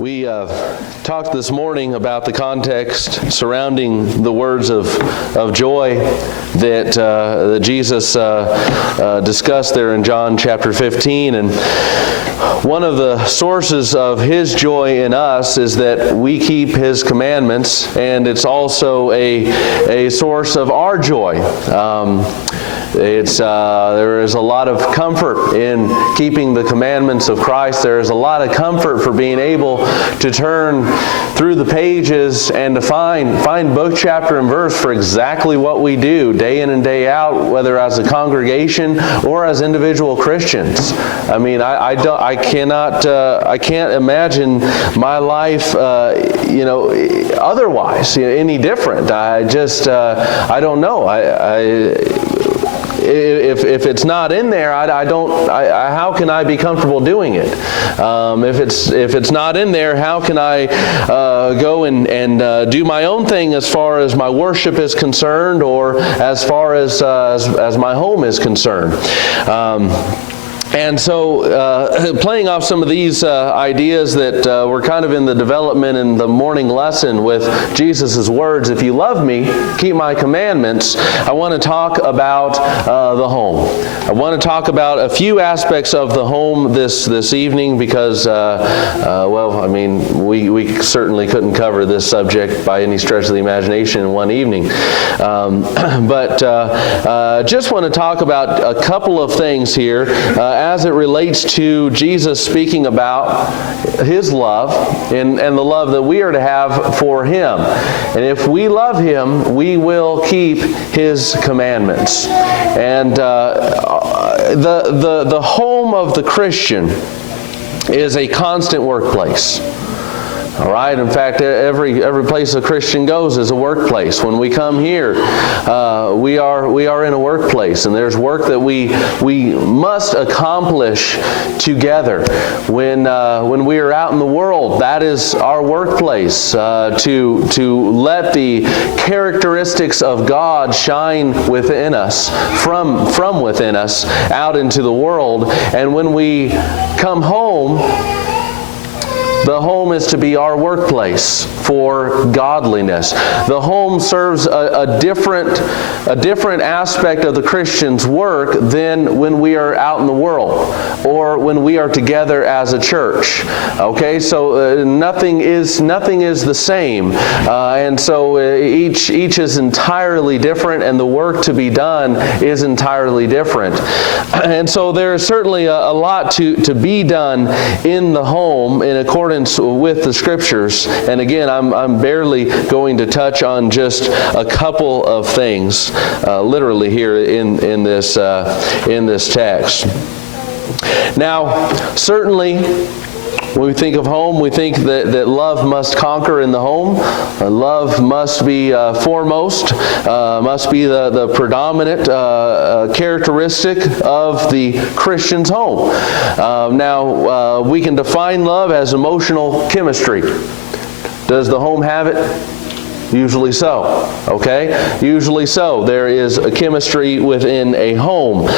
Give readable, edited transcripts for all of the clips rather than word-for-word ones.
We talked this morning about the context surrounding the words of joy that Jesus discussed there in John chapter 15. And one of the sources of His joy in us is that we keep His commandments, and it's also a source of our joy. There is a lot of comfort in keeping the commandments of Christ. There is a lot of comfort for being able to turn through the pages and to find book, chapter, and verse for exactly what we do day in and day out, whether as a congregation or as individual Christians. I mean, I can't imagine my life, otherwise, any different. I don't know. If it's not in there, how can I be comfortable doing it? If it's not in there, how can I go and do my own thing as far as my worship is concerned, or as far as my home is concerned? And so, playing off some of these ideas that were kind of in the development in the morning lesson with Jesus' words, if you love me, keep my commandments, I want to talk about the home. I want to talk about a few aspects of the home this evening because, we certainly couldn't cover this subject by any stretch of the imagination in one evening. But just want to talk about a couple of things here as it relates to Jesus speaking about His love and the love that we are to have for Him. And if we love Him, we will keep His commandments. And the home of the Christian is a constant workplace. All right. In fact, every place a Christian goes is a workplace. When we come here, we are in a workplace, and there's work that we must accomplish together. When we are out in the world, that is our workplace to let the characteristics of God shine within us, from within us, out into the world. And when we come home, the home is to be our workplace for godliness. The home serves a different aspect of the Christian's work than when we are out in the world or when we are together as a church. Okay, so nothing is the same, and so each is entirely different, and the work to be done is entirely different. And so there is certainly a lot to be done in the home in accordance with the Scriptures. And again, I'm barely going to touch on just a couple of things, literally here in this text. Now, certainly, when we think of home, we think that love must conquer in the home. Love must be foremost, must be the predominant characteristic of the Christian's home. Now, we can define love as emotional chemistry. Does the home have it? Usually so. Okay? Usually so. There is a chemistry within a home.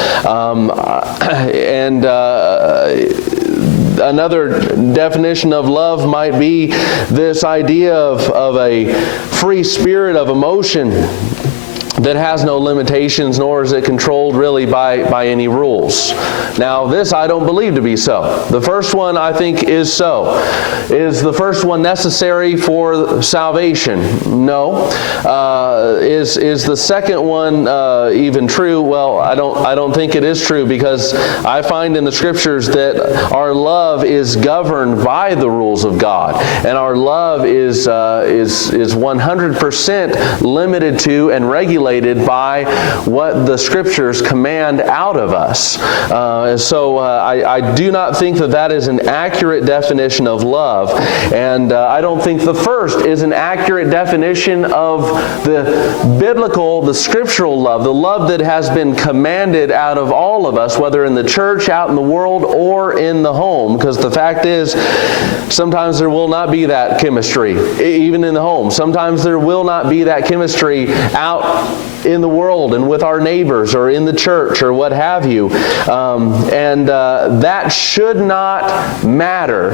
Another definition of love might be this idea of a free spirit of emotion that has no limitations, nor is it controlled really by any rules. Now, this I don't believe to be so. The first one I think is so. Is the first one necessary for salvation? No. Is the second one even true? Well, I don't think it is true, because I find in the Scriptures that our love is governed by the rules of God, and our love is 100% limited to and regulated by what the Scriptures command out of us. So I do not think that is an accurate definition of love, and I don't think the first is an accurate definition of the biblical, the scriptural love, the love that has been commanded out of all of us, whether in the church, out in the world, or in the home, because the fact is, sometimes there will not be that chemistry, even in the home. Sometimes there will not be that chemistry out in the world and with our neighbors or in the church or what have you. That should not matter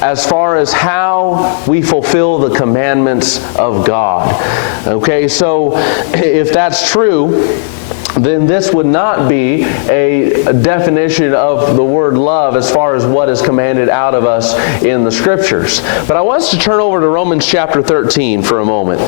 as far as how we fulfill the commandments of God. Okay, so if that's true, then this would not be a definition of the word love as far as what is commanded out of us in the Scriptures. But I want us to turn over to Romans chapter 13 for a moment.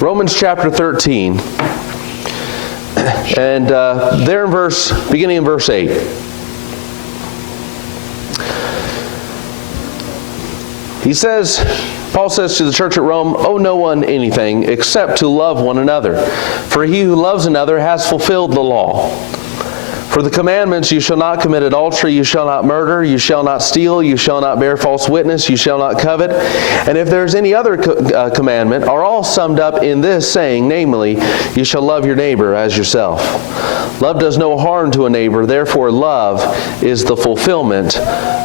Romans chapter 13, and there beginning in verse 8. Paul says to the church at Rome, "Owe no one anything except to love one another. For he who loves another has fulfilled the law. For the commandments, you shall not commit adultery, you shall not murder, you shall not steal, you shall not bear false witness, you shall not covet. And if there is any other commandment, are all summed up in this saying, namely, you shall love your neighbor as yourself. Love does no harm to a neighbor, therefore love is the fulfillment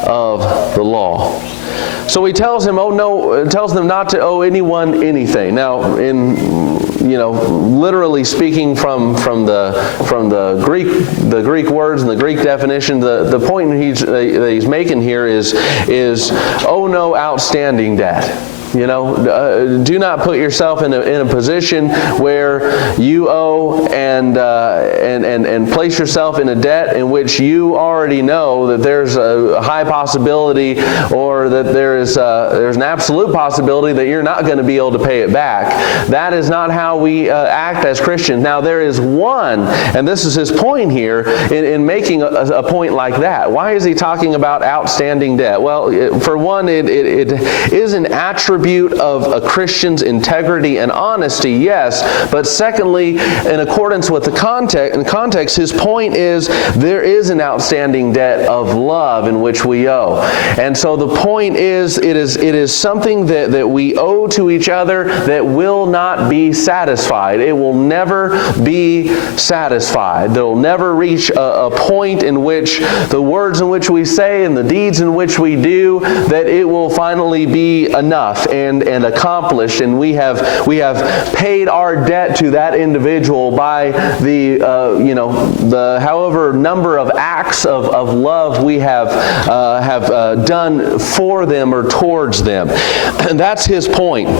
of the law." So he tells them not to owe anyone anything. Now, literally speaking from the Greek words and the Greek definition, the point that he's making here is owe no outstanding debt. Do not put yourself in a position where you owe and place yourself in a debt in which you already know that there's a high possibility or that there's an absolute possibility that you're not going to be able to pay it back. That is not how we act as Christians. Now there is one, and this is his point here in making a point like that. Why is he talking about outstanding debt? Well, for one, it is an attribute of a Christian's integrity and honesty, yes, but secondly, in accordance with the context, his point is there is an outstanding debt of love in which we owe. And so the point is, it is something that we owe to each other that will not be satisfied. It will never be satisfied. There will never reach a point in which the words in which we say and the deeds in which we do, that it will finally be enough and accomplished, and we have paid our debt to that individual by the however number of acts of love we have done for them or towards them. And that's his point.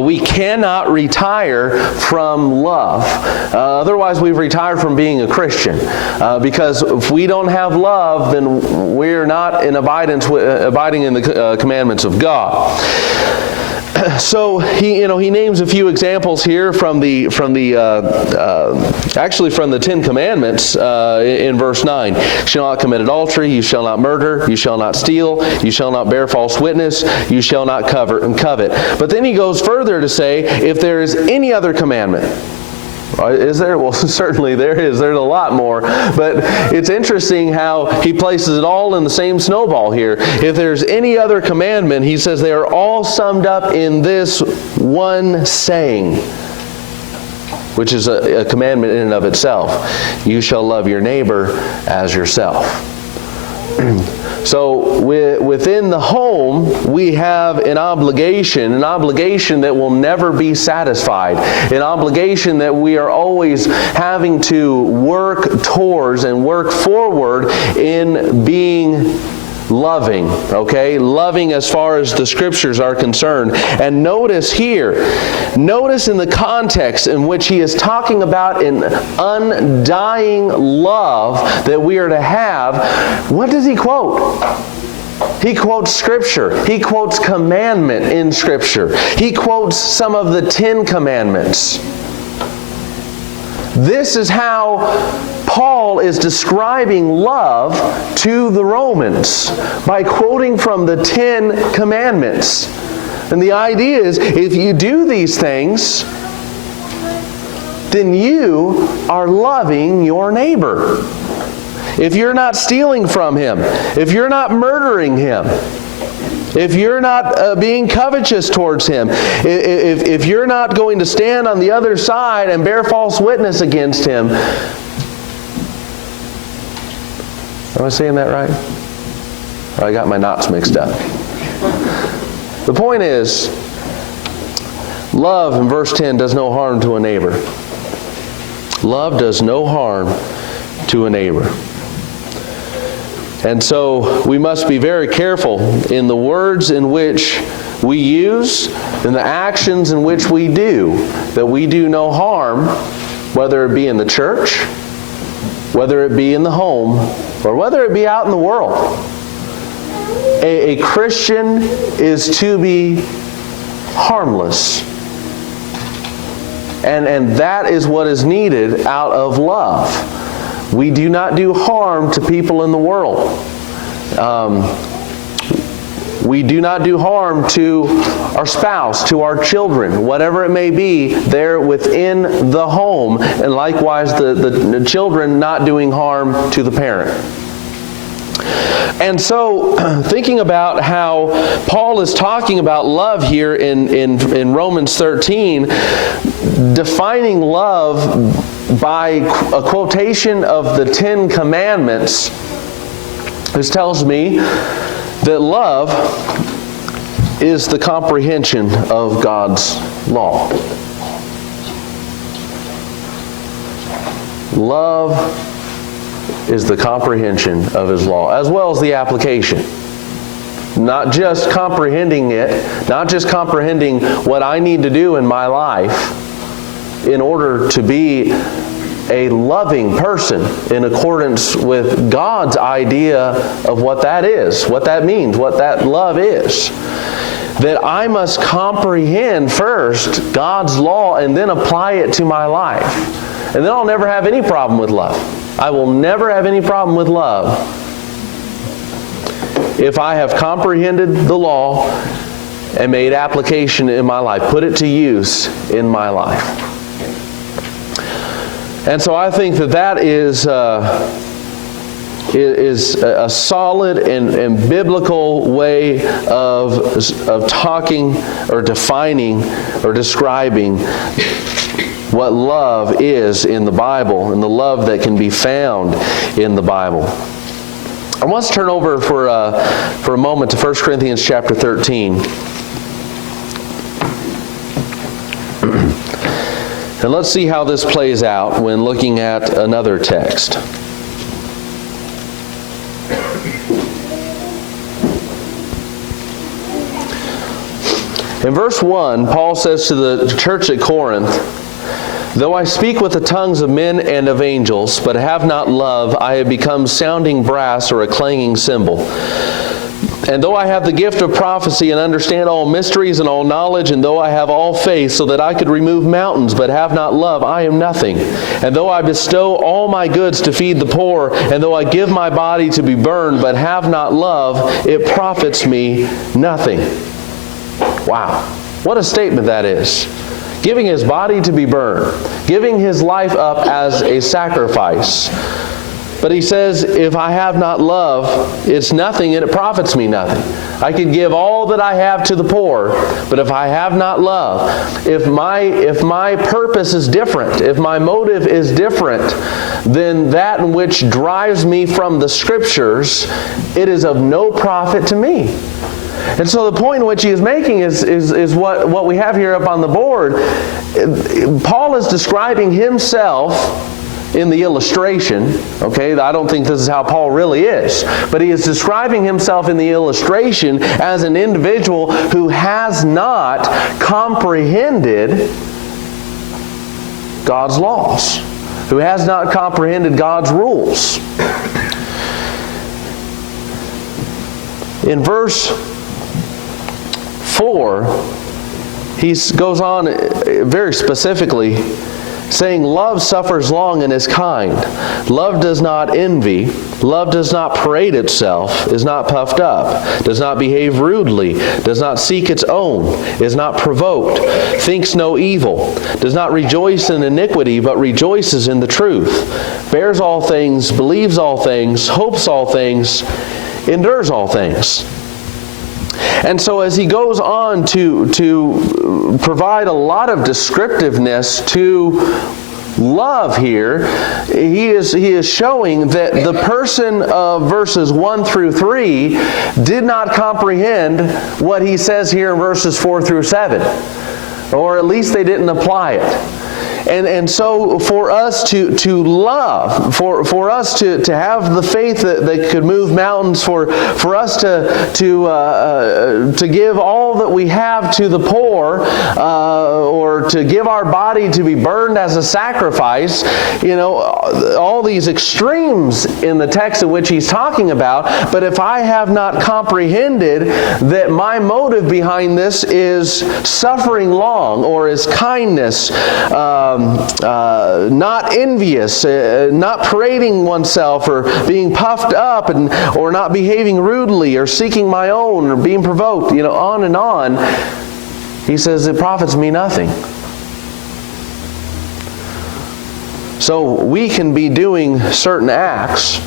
We cannot retire from love. Otherwise, we've retired from being a Christian. Because if we don't have love, then we're not abiding in the commandments of God. So he names a few examples here from the 10 Commandments in verse 9. You shall not commit adultery, you shall not murder, you shall not steal, you shall not bear false witness, you shall not covet. But then he goes further to say, if there is any other commandment. Is there? Well, certainly there is. There's a lot more. But it's interesting how he places it all in the same snowball here. If there's any other commandment, he says they are all summed up in this one saying, which is a commandment in and of itself. You shall love your neighbor as yourself. So within the home, we have an obligation that will never be satisfied, an obligation that we are always having to work towards and work forward in being loving, okay? Loving as far as the Scriptures are concerned. And notice here, in the context in which he is talking about an undying love that we are to have, what does he quote? He quotes Scripture. He quotes commandment in Scripture. He quotes some of the 10 Commandments. This is how Paul is describing love to the Romans by quoting from the 10 Commandments. And the idea is, if you do these things, then you are loving your neighbor. If you're not stealing from him, if you're not murdering him, if you're not being covetous towards him, if you're not going to stand on the other side and bear false witness against him, Am I saying that right? Or I got my knots mixed up. The point is, love in verse 10 does no harm to a neighbor. Love does no harm to a neighbor. And so we must be very careful in the words in which we use and the actions in which we do, that we do no harm, whether it be in the church, whether it be in the home, or whether it be out in the world. A Christian is to be harmless. And that is what is needed out of love. We do not do harm to people in the world. We do not do harm to our spouse, to our children, whatever it may be, there within the home. And likewise, the children not doing harm to the parent. And so, thinking about how Paul is talking about love here in Romans 13, defining love by a quotation of the Ten Commandments, this tells me that love is the comprehension of God's law. Love is the comprehension of His law, as well as the application. Not just comprehending it, not just comprehending what I need to do in my life in order to be a loving person in accordance with God's idea of what that is, what that means, what that love is. That I must comprehend first God's law and then apply it to my life. And then I'll never have any problem with love. I will never have any problem with love if I have comprehended the law and made application in my life, put it to use in my life. And so I think that is a solid and biblical way of talking or defining or describing what love is in the Bible and the love that can be found in the Bible. I want to turn over for a moment to 1 Corinthians chapter 13. And let's see how this plays out when looking at another text. In verse 1, Paul says to the church at Corinth, "Though I speak with the tongues of men and of angels, but have not love, I have become sounding brass or a clanging cymbal. And though I have the gift of prophecy and understand all mysteries and all knowledge, and though I have all faith so that I could remove mountains, but have not love, I am nothing. And though I bestow all my goods to feed the poor, and though I give my body to be burned, but have not love, it profits me nothing." Wow, what a statement that is. Giving his body to be burned, giving his life up as a sacrifice. But he says, if I have not love, it's nothing and it profits me nothing. I could give all that I have to the poor, but if I have not love, if my purpose is different, if my motive is different than that in which drives me from the Scriptures, it is of no profit to me. And so the point in which he is making is what we have here up on the board. Paul is describing himself in the illustration, okay? I don't think this is how Paul really is. But he is describing himself in the illustration as an individual who has not comprehended God's laws, who has not comprehended God's rules. In verse 4, he goes on very specifically saying, "Love suffers long and is kind. Love does not envy. Love does not parade itself, is not puffed up, does not behave rudely, does not seek its own, is not provoked, thinks no evil, does not rejoice in iniquity, but rejoices in the truth, bears all things, believes all things, hopes all things, endures all things." And so as he goes on to provide a lot of descriptiveness to love here, he is showing that the person of verses 1 through 3 did not comprehend what he says here in verses 4 through 7. Or at least they didn't apply it. And so for us to love, for us to have the faith that could move mountains, for us to give all that we have to the poor, or to give our body to be burned as a sacrifice, all these extremes in the text in which he's talking about. But if I have not comprehended that my motive behind this is suffering long, or is kindness, not envious, not parading oneself, or being puffed up, or not behaving rudely, or seeking my own, or being provoked, on and on, he says it profits me nothing. So we can be doing certain acts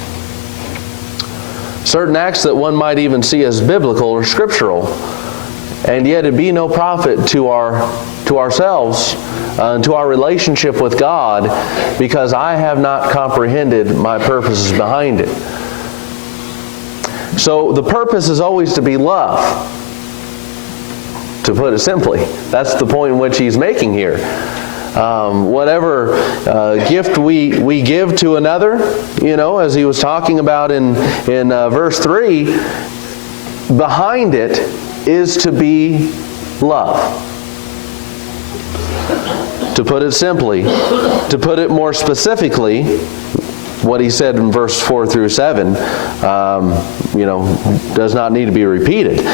that one might even see as biblical or scriptural, and yet it be no profit to ourselves, to our relationship with God, because I have not comprehended my purposes behind it. So the purpose is always to be love, to put it simply. That's the point in which he's making here. Whatever gift we give to another, as he was talking about in verse 3, behind it is to be love. To put it simply, to put it more specifically, what he said in verse 4 through 7, does not need to be repeated.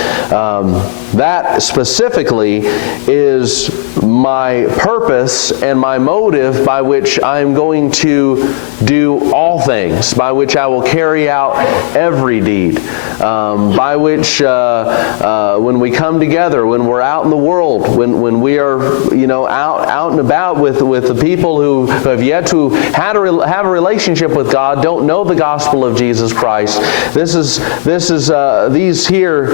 That specifically is my purpose and my motive by which I'm going to do all things, by which I will carry out every deed, by which when we come together, when we're out in the world, when we are out and about with the people who have yet to have a relationship with God, don't know the gospel of Jesus Christ. These here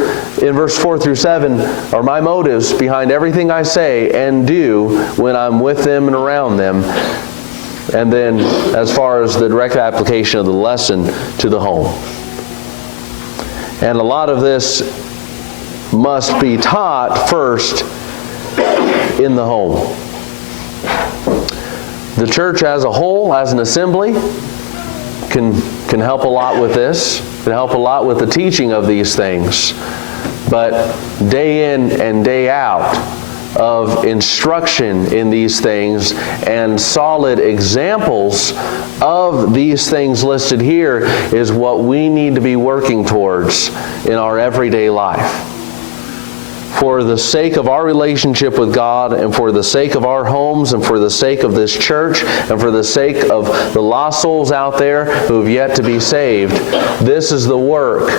in verse 4 through 7 are my motives behind everything I say and do when I'm with them and around them. And then as far as the direct application of the lesson to the home. And a lot of this must be taught first in the home. The church as a whole, as an assembly, can help a lot with this, can help a lot with the teaching of these things. But day in and day out of instruction in these things and solid examples of these things listed here is what we need to be working towards in our everyday life. For the sake of our relationship with God, and for the sake of our homes, and for the sake of this church, and for the sake of the lost souls out there who have yet to be saved, this is the work.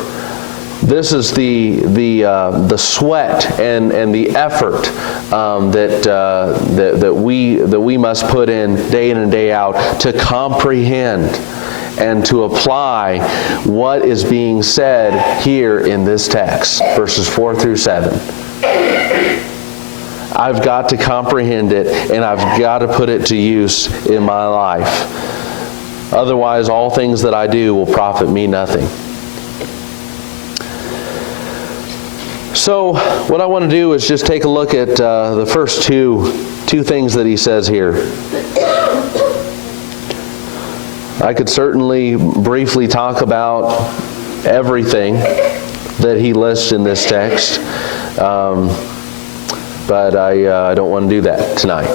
This is the sweat and the effort that we must put in and day out to comprehend and to apply what is being said here in this text, verses 4 through 7. I've got to comprehend it, and I've got to put it to use in my life. Otherwise, all things that I do will profit me nothing. So, what I want to do is just take a look at the first two things that he says here. I could certainly briefly talk about everything that he lists in this text, but I don't want to do that tonight.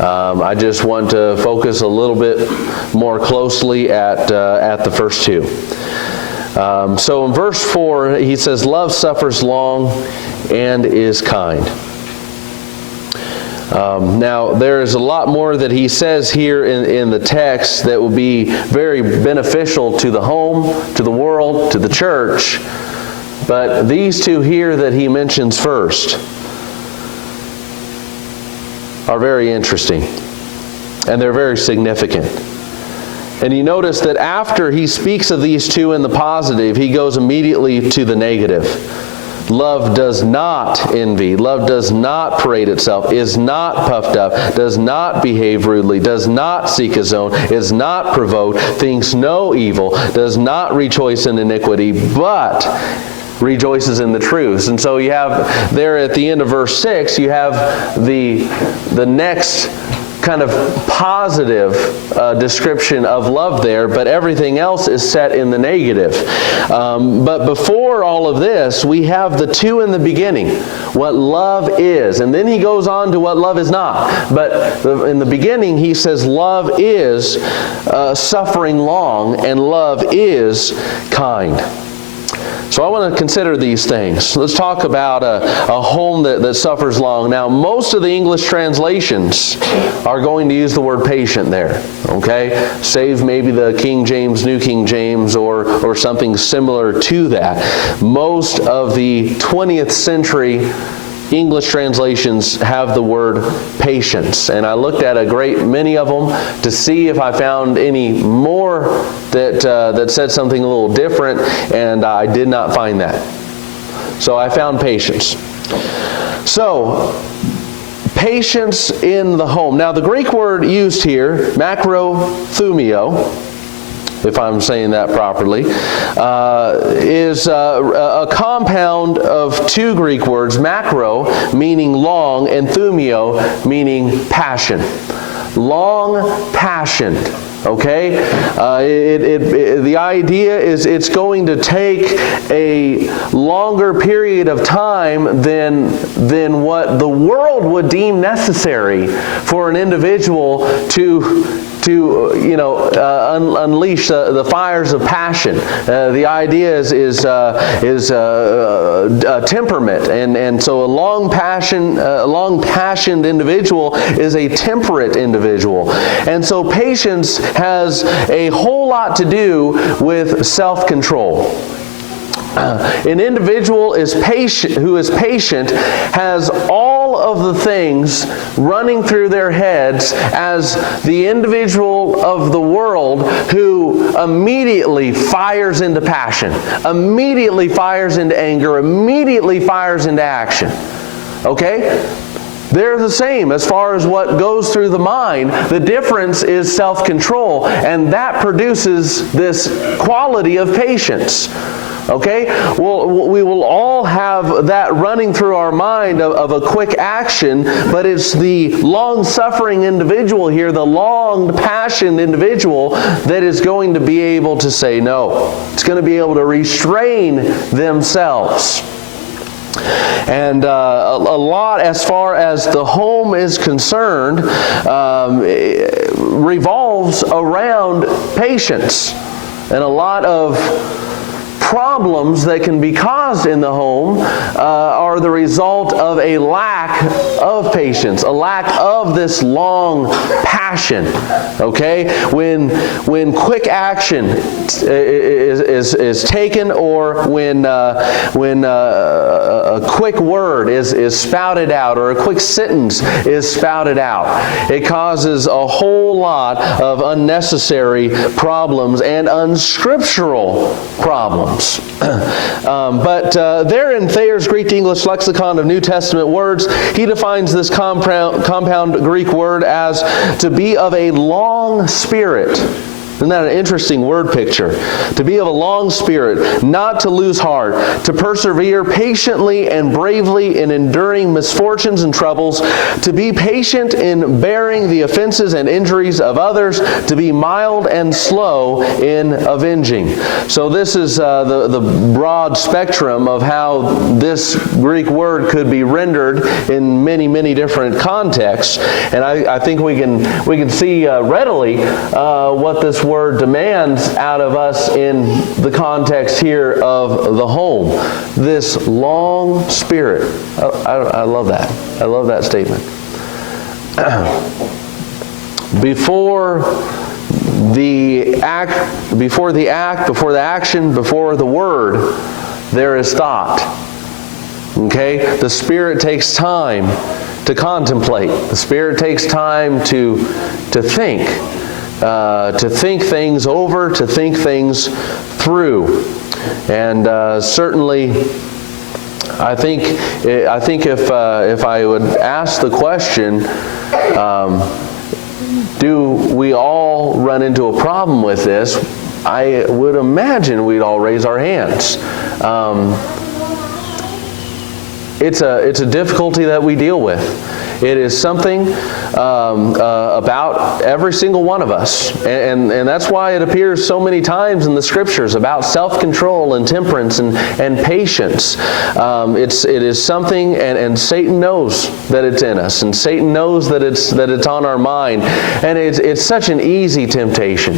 I just want to focus a little bit more closely at the first two. So in verse 4, he says, "Love suffers long and is kind." Now, there is a lot more that he says here in the text that will be very beneficial to the home, to the world, to the church. But these two here that he mentions first are very interesting. And they're very significant. And you notice that after he speaks of these two in the positive, he goes immediately to the negative. Love does not envy. Love does not parade itself, is not puffed up, does not behave rudely, does not seek his own, is not provoked, thinks no evil, does not rejoice in iniquity, but rejoices in the truth. And so you have there at the end of verse 6, you have the next kind of positive description of love there, but everything else is set in the negative. But before all of this, we have the two in the beginning, what love is. And then he goes on to what love is not. But in the beginning, he says love is suffering long, and love is kind. So I want to consider these things. Let's talk about a home that suffers long. Now, most of the English translations are going to use the word patient there, okay? Save maybe the King James, New King James, or something similar to that. Most of the 20th century English translations have the word patience. And I looked at a great many of them to see if I found any more that said something a little different, and I did not find that. So I found patience. So, patience in the home. Now the Greek word used here, macrothumio, if I'm saying that properly, is a compound of two Greek words, macro, meaning long, and thumio, meaning passion. Long passioned. Okay? The idea is it's going to take a longer period of time than what the world would deem necessary for an individual to unleash the fires of passion. The idea is temperament, and so a long passioned individual is a temperate individual, and so patience has a whole lot to do with self-control. An individual who is patient has all of the things running through their heads as the individual of the world who immediately fires into passion, immediately fires into anger, immediately fires into action. Okay? They're the same as far as what goes through the mind. The difference is self-control, and that produces this quality of patience. Okay? Well, we will all have that running through our mind of a quick action, but it's the long-suffering individual here, the long-passioned individual, that is going to be able to say no. It's going to be able to restrain themselves. And a lot as far as the home is concerned revolves around patience. And a lot of problems that can be caused in the home are the result of a lack of patience, a lack of this long passion. Okay, when quick action is taken, or when a quick word is spouted out, or a quick sentence is spouted out, it causes a whole lot of unnecessary problems and unscriptural problems. But there in Thayer's Greek to English Lexicon of New Testament Words, he defines this compound Greek word as to be of a long spirit. Isn't that an interesting word picture? To be of a long spirit, not to lose heart, to persevere patiently and bravely in enduring misfortunes and troubles, to be patient in bearing the offenses and injuries of others, to be mild and slow in avenging. So this is the broad spectrum of how this Greek word could be rendered in many, many different contexts. And I think we can see readily what this word demands out of us in the context here of the home. This long spirit. I love that. I love that statement. Before the action, before the word, there is thought. Okay? The Spirit takes time to contemplate. The Spirit takes time to think. To think things over, to think things through. And certainly I think if I would ask the question, do we all run into a problem with this? I would imagine we'd all raise our hands. It's a difficulty that we deal with. It is something about every single one of us. And that's why it appears so many times in the Scriptures about self-control and temperance and patience. It is something, and Satan knows that it's in us. And Satan knows that it's on our mind. And it's such an easy temptation.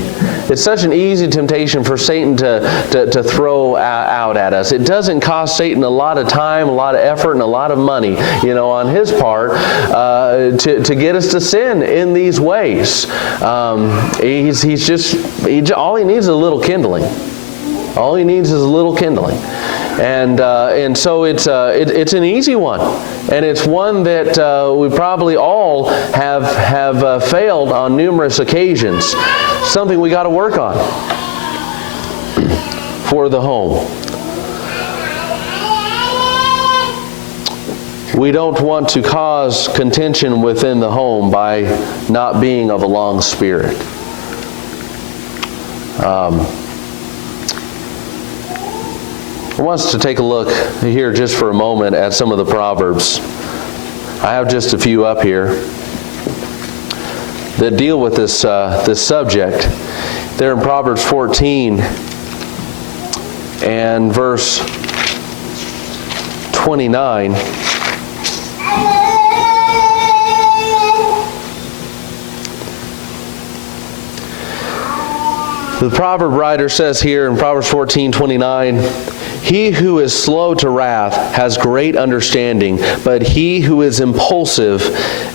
It's such an easy temptation for Satan to throw out at us. It doesn't cost Satan a lot of time, a lot of effort, and a lot of money, on his part, to get us to sin in these ways. All he needs is a little kindling. All he needs is a little kindling. And so it's an easy one, and it's one that we probably all have failed on numerous occasions. Something we got to work on for the home. We don't want to cause contention within the home by not being of a long spirit. I want us to take a look here just for a moment at some of the Proverbs. I have just a few up here that deal with this subject. They're in Proverbs 14 and verse 29. The proverb writer says here in Proverbs 14:29, "He who is slow to wrath has great understanding, but he who is impulsive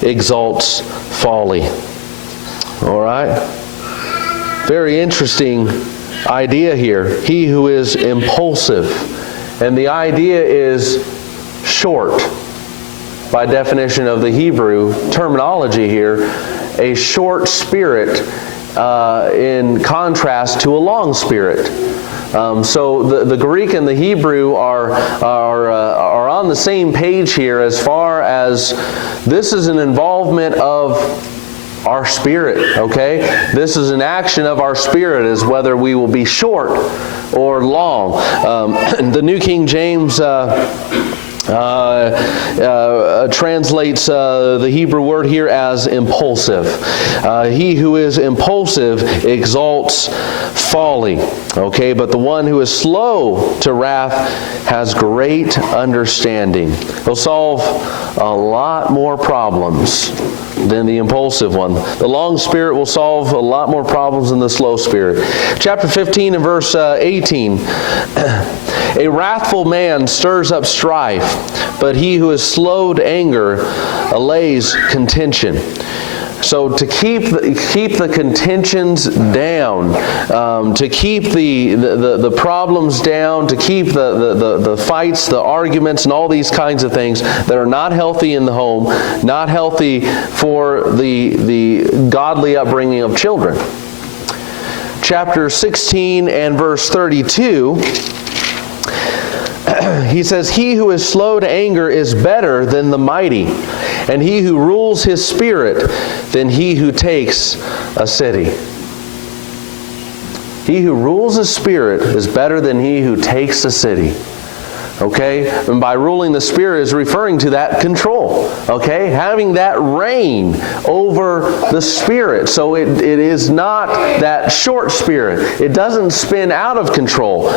exalts folly." All right? Very interesting idea here. He who is impulsive. And the idea is short. By definition of the Hebrew terminology here, a short spirit in contrast to a long spirit. So the Greek and the Hebrew are on the same page here as far as this is an involvement of our spirit, okay? This is an action of our spirit, as whether we will be short or long. The New King James translates the Hebrew word here as impulsive. He who is impulsive exalts folly. Okay, but the one who is slow to wrath has great understanding. He'll solve a lot more problems than the impulsive one. The long spirit will solve a lot more problems than the slow spirit. Chapter 15 and verse 18. A wrathful man stirs up strife, but he who is slow to anger allays contention. So to keep the contentions down, to keep the problems down, to keep the fights, the arguments, and all these kinds of things that are not healthy in the home, not healthy for the godly upbringing of children. Chapter 16 and verse 32. He says, "He who is slow to anger is better than the mighty, and he who rules his spirit than he who takes a city." He who rules his spirit is better than he who takes a city. Okay? And by ruling the spirit is referring to that control. Okay? Having that reign over the spirit. So it is not that short spirit. It doesn't spin out of control.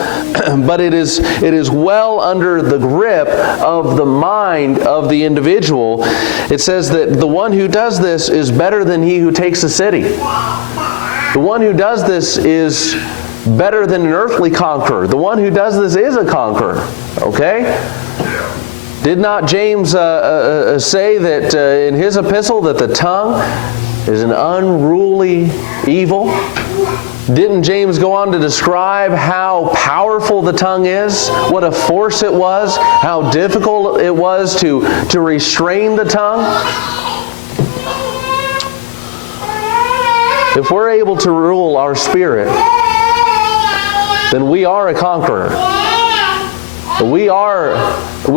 But it is well under the grip of the mind of the individual. It says that the one who does this is better than he who takes a city. The one who does this is better than an earthly conqueror. The one who does this is a conqueror. Okay? Did not James say that in his epistle that the tongue is an unruly evil? Didn't James go on to describe how powerful the tongue is? What a force it was? How difficult it was to restrain the tongue? If we're able to rule our spirit, then we are a conqueror. We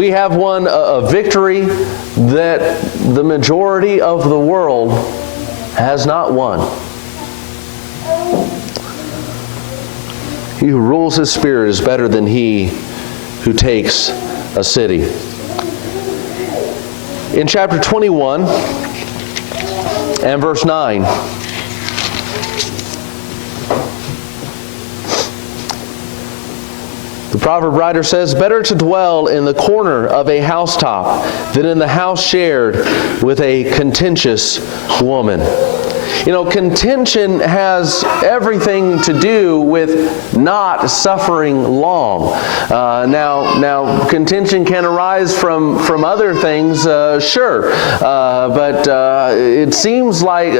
have won a victory that the majority of the world has not won. He who rules his spirit is better than he who takes a city. In chapter 21 and verse 9, the proverb writer says, "Better to dwell in the corner of a housetop than in the house shared with a contentious woman." You know, contention has everything to do with not suffering long. Now, contention can arise from other things, sure, but it seems like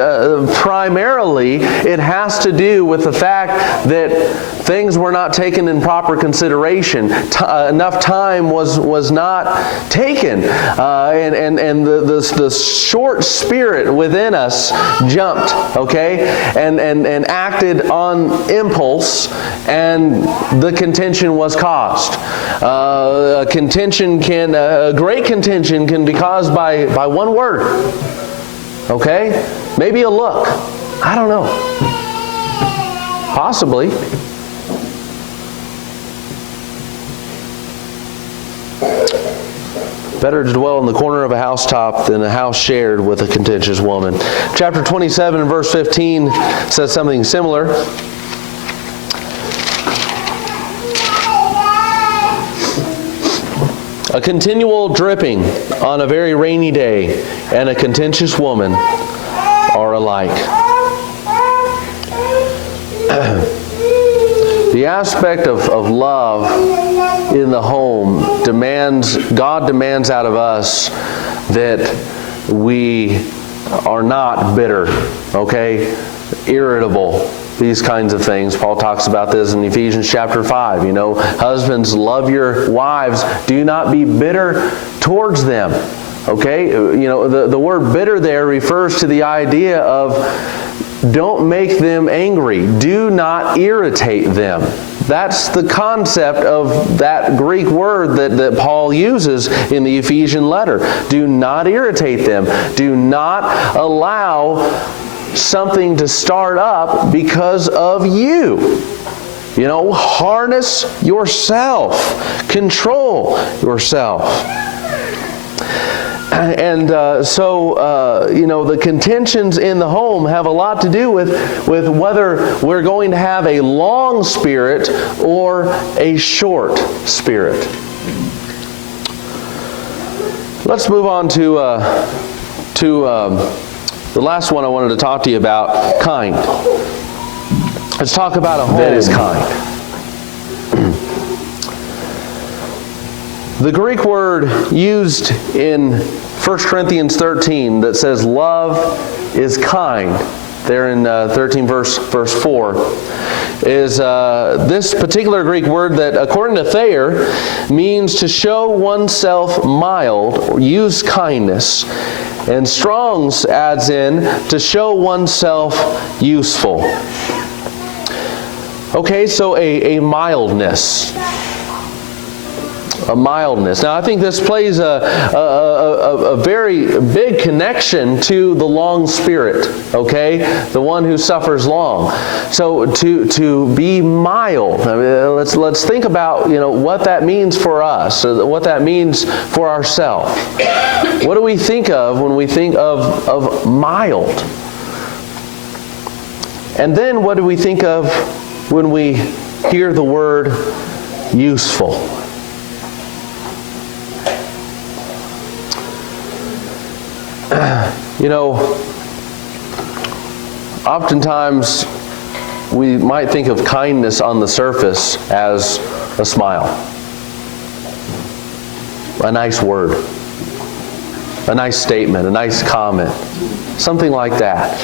primarily it has to do with the fact that things were not taken in proper consideration. Enough time was not taken, and the short spirit within us jumped. Okay, and acted on impulse, and the contention was caused. A great contention can be caused by one word. Okay, maybe a look. I don't know. Possibly. Better to dwell in the corner of a housetop than a house shared with a contentious woman. Chapter 27 and verse 15 says something similar. A continual dripping on a very rainy day and a contentious woman are alike. The aspect of love in the home God demands out of us that we are not bitter, okay? Irritable, these kinds of things. Paul talks about this in Ephesians chapter 5. You know, husbands, love your wives. Do not be bitter towards them. Okay? You know, the word bitter there refers to the idea of don't make them angry. Do not irritate them. That's the concept of that Greek word that Paul uses in the Ephesian letter. Do not irritate them. Do not allow something to start up because of you. You know, harness yourself. Control yourself. And you know, the contentions in the home have a lot to do with whether we're going to have a long spirit or a short spirit. Let's move on to the last one I wanted to talk to you about, kind. Let's talk about a home that is kind. The Greek word used in 1 Corinthians 13 that says love is kind, there in 13 verse 4, is this particular Greek word that, according to Thayer, means to show oneself mild or use kindness. And Strong's adds in to show oneself useful. Okay, so a mildness. A mildness. Now, I think this plays a very big connection to the long spirit, okay? The one who suffers long. So to be mild, I mean, let's think about, you know, what that means for us, what that means for ourselves. What do we think of when we think of mild? And then what do we think of when we hear the word useful? You know, oftentimes we might think of kindness on the surface as a smile, a nice word, a nice statement, a nice comment, something like that.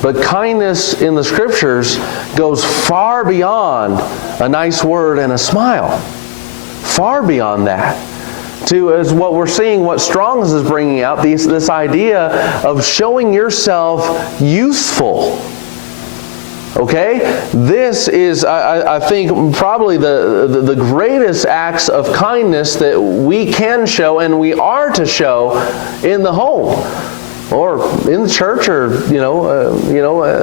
But kindness in the Scriptures goes far beyond a nice word and a smile. Far beyond that. As what we're seeing, what Strong's is bringing out, this idea of showing yourself useful. Okay? This is, I think, probably the greatest acts of kindness that we can show and we are to show in the home, or in the church, or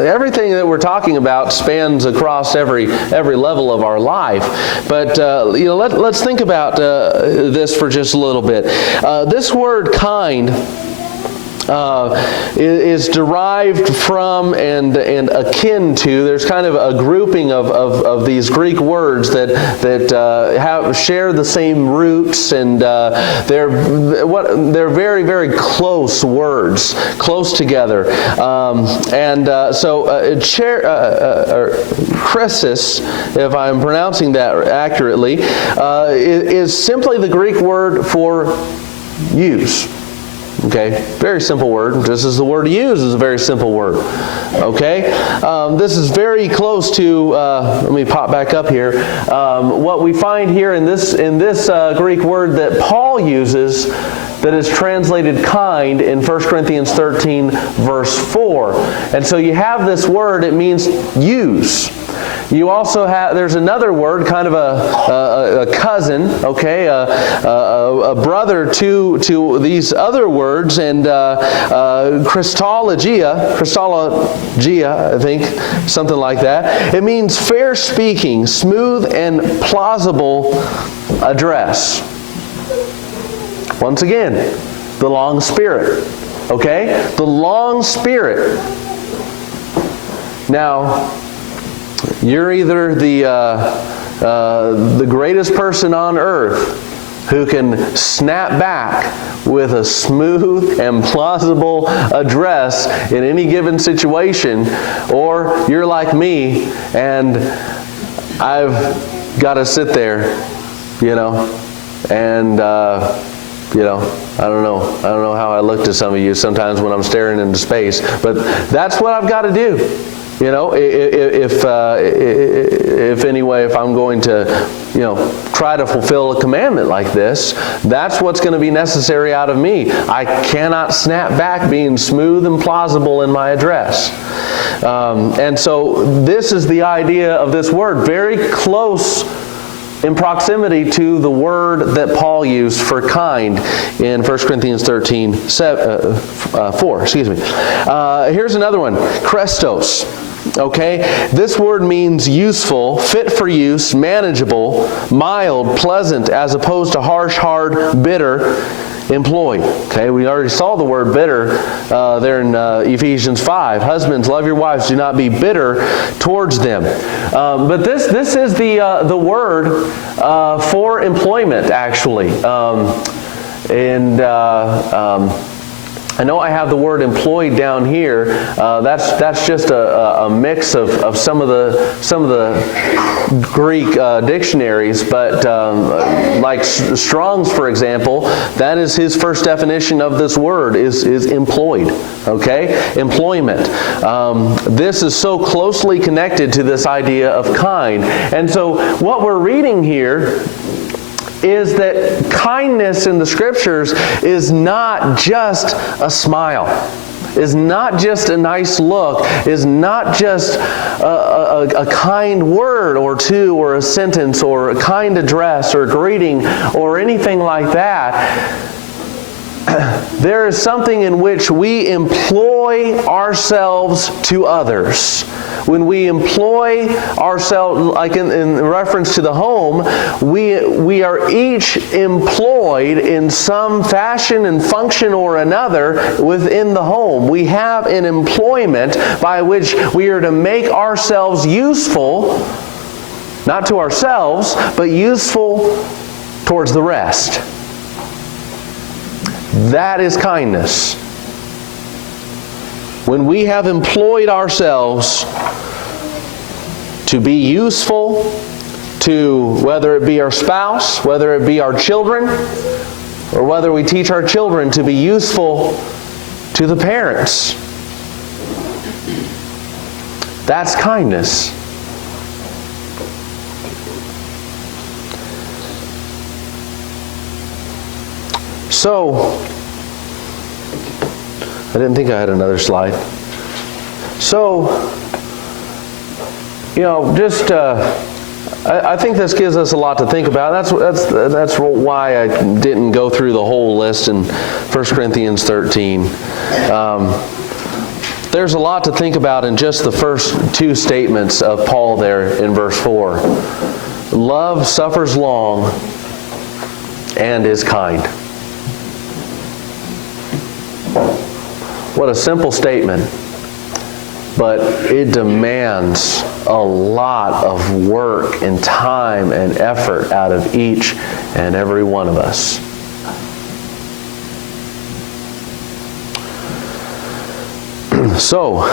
everything that we're talking about spans across every level of our life. But let's think about this for just a little bit. This word "kind" is derived from and akin to. There's kind of a grouping of these Greek words that share the same roots, and they're very, very close words, close together. Chrysis, if I'm pronouncing that accurately, is simply the Greek word for use. Okay, very simple word. Just as the word "use" is a very simple word. Okay, this is very close to. Let me pop back up here. What we find here in this Greek word that Paul uses, that is translated "kind" in 1 Corinthians 13, verse 4. And so you have this word. It means use. You also have, there's another word, kind of a cousin, okay, a brother to these other words, and Christologia, I think, something like that. It means fair speaking, smooth and plausible address. Once again, the long spirit, okay? The long spirit. Now, you're either the greatest person on earth who can snap back with a smooth and plausible address in any given situation, or you're like me and I've got to sit there, and I don't know how I look to some of you sometimes when I'm staring into space, but that's what I've got to do. If I'm going to, try to fulfill a commandment like this, that's what's going to be necessary out of me. I cannot snap back being smooth and plausible in my address. And so this is the idea of this word, very close in proximity to the word that Paul used for kind in 1 Corinthians 13, 4. Here's another one, Krestos. Okay, this word means useful, fit for use, manageable, mild, pleasant, as opposed to harsh, hard, bitter, employed. Okay, we already saw the word bitter there in Ephesians 5. Husbands, love your wives, do not be bitter towards them. But this is the word for employment, actually. I know I have the word employed down here. That's just a mix of some of the Greek dictionaries, but like Strong's, for example, that is his first definition of this word is employed. Okay, employment. This is so closely connected to this idea of kind, and so what we're reading here is that kindness in the Scriptures is not just a smile, is not just a nice look, is not just a kind word or two, or a sentence, or a kind address, or greeting, or anything like that. There is something in which we employ ourselves to others. When we employ ourselves, like in reference to the home, we are each employed in some fashion and function or another within the home. We have an employment by which we are to make ourselves useful, not to ourselves, but useful towards the rest. That is kindness. When we have employed ourselves to be useful to, whether it be our spouse, whether it be our children, or whether we teach our children to be useful to the parents, that's kindness. So, I didn't think I had another slide. So, just I think this gives us a lot to think about. That's why I didn't go through the whole list in 1 Corinthians 13. There's a lot to think about in just the first two statements of Paul there in verse 4. Love suffers long and is kind. What a simple statement, but it demands a lot of work and time and effort out of each and every one of us. So,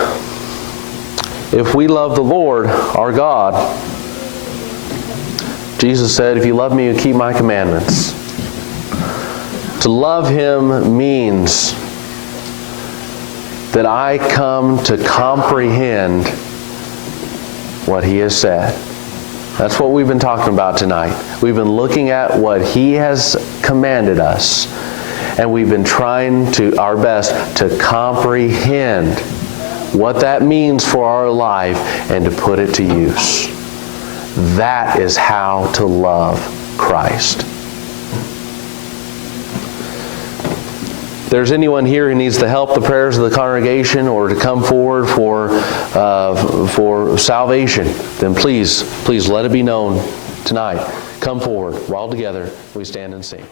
if we love the Lord, our God, Jesus said, if you love me, you keep my commandments. To love Him means that I come to comprehend what He has said. That's what we've been talking about tonight. We've been looking at what He has commanded us, and we've been trying our best to comprehend what that means for our life and to put it to use. That is how to love Christ. If there's anyone here who needs to help the prayers of the congregation or to come forward for salvation, then please let it be known tonight. Come forward. We're all together. We stand and sing.